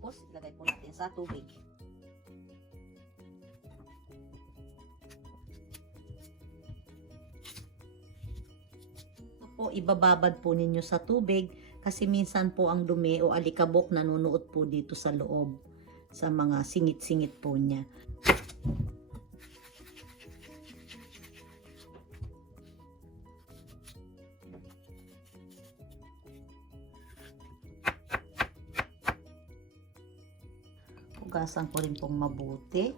Tapos, ilagay po natin sa tubig. Po, ibababad po ninyo sa tubig kasi minsan po ang dumi o alikabok nanunuot po dito sa loob sa mga singit-singit po niya. Hugasan ko rin pong mabuti.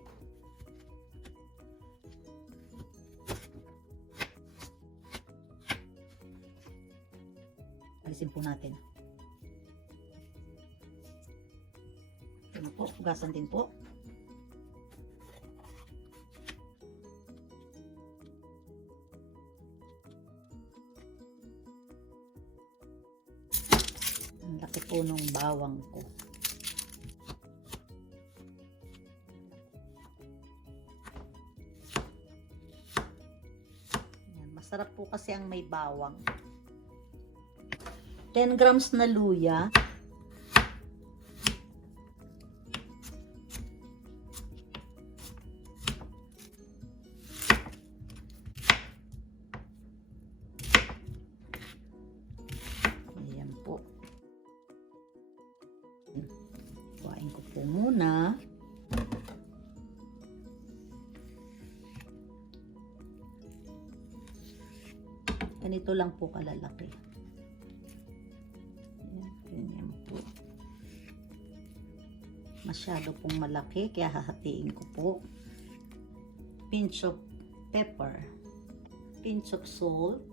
Alisin po natin. Ito po, hugasan din po. Ang laki po ng bawang ko. Yan, masarap po kasi ang may bawang. 10 grams na luya. Ayan po. Kuhain ko po muna. Ganito lang po kalalaki. Ganyan po. Masyado pong malaki kaya hahatiin ko po. Pinch of pepper, pinch of salt,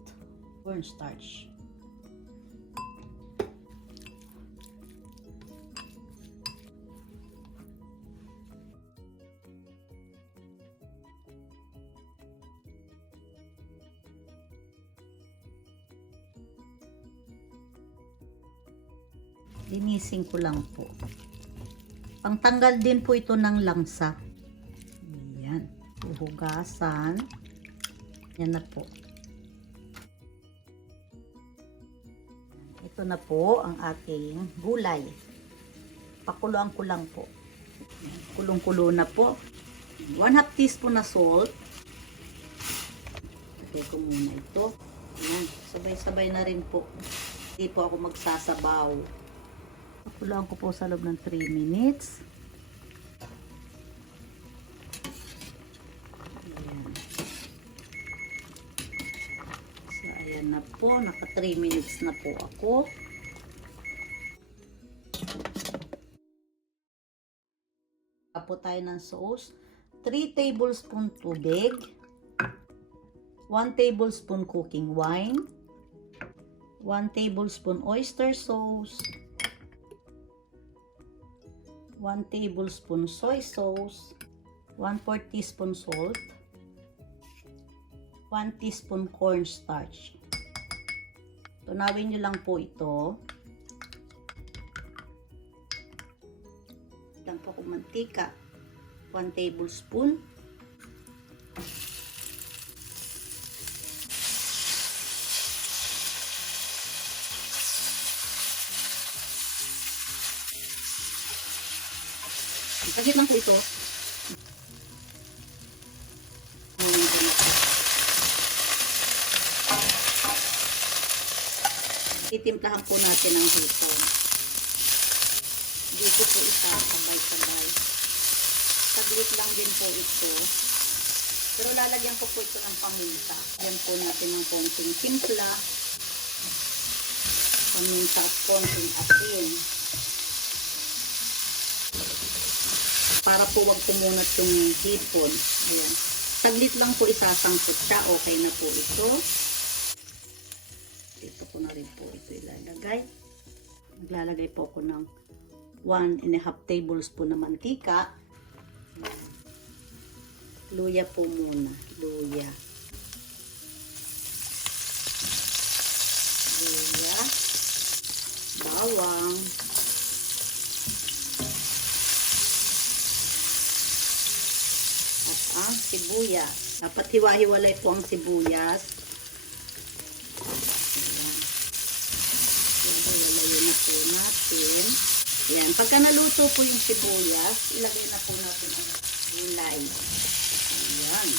cornstarch. Linisin ko lang po. Pangtanggal din po ito ng langsa. Ayan. Hugasan. Yan na po. Ito na po ang ating gulay. Pakuluan ko lang po. Kulong-kulo na po. 1/2 teaspoon na salt. Lagay ko muna ito. Ayan. Sabay-sabay na rin po. Hindi po ako magsasabaw. Pakuluan ko po sa loob ng 3 minutes. Ayan. So, ayan na po. Naka 3 minutes na po ako. Po tayo ng sauce. 3 tablespoon tubig. 1 tablespoon cooking wine. 1 tablespoon oyster sauce. 1 tablespoon soy sauce, 1/4 teaspoon salt, 1 teaspoon cornstarch. Tunawin nyo lang po ito. Lang po kong mantika, 1 tablespoon. Saglit lang po ito. Titimplahan po natin ang hipon. Dito po isa, sabay-sabay. Saglit lang din po ito. Pero lalagyan ko po ito ng paminta. Lagyan po natin ng konting timpla. Paminta at konting asin. Para po wag kumunat yung hipon. Ayan. Saglit lang po isasangkot siya. Okay na po ito. Dito ko na rin po ito ilalagay. Maglalagay po ako ng 1.5 tablespoon na mantika. Luya po muna. Luya. Luya. Bawang. Ang sibuyas. Dapat hiwa-hiwalay po ang sibuyas. Ayan. Hiwalayin na po natin. Ayan. Pagka naluto po yung sibuyas, ilagay na po natin ang gulay. Ayan.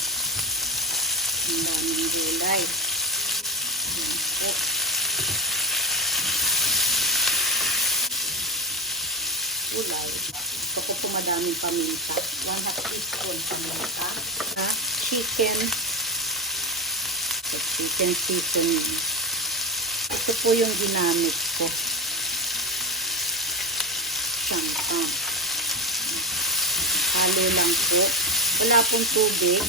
Ang daming gulay. Ayan po. Gulay. Ito po po madaming paminta. 1/2 teaspoon paminta. Chicken seasoning. Ito po yung ginamit ko. Saka. Halo lang po. Wala pong tubig.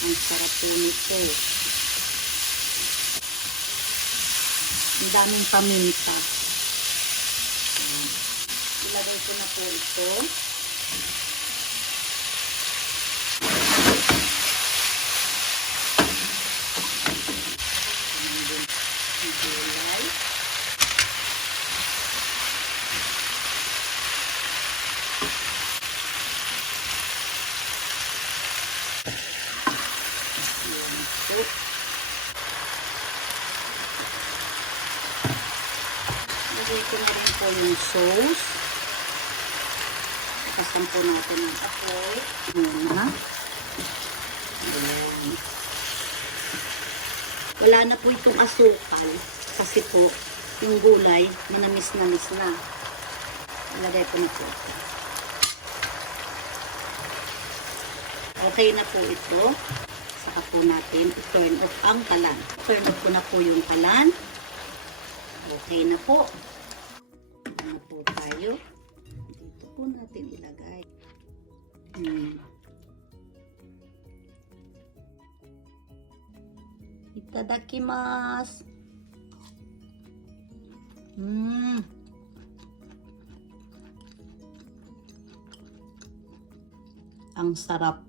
Ang sarap po nito. Ang daming paminta. Ilagay ko na po ito. Gulay. Lagay ko na rin po yung sauce. Kasan po natin ang apoy. Muna. Ayan. Wala na po itong asukal. Kasi po, yung gulay, manamis-namis na. Ilagay ko na po ito. Okay na po ito. Saka po natin i-turn off ang kalan. Turn off ko na po yung kalan. Okay na po. Ano po tayo? Dito po natin ilagay. Itadakimasu. Ang sarap.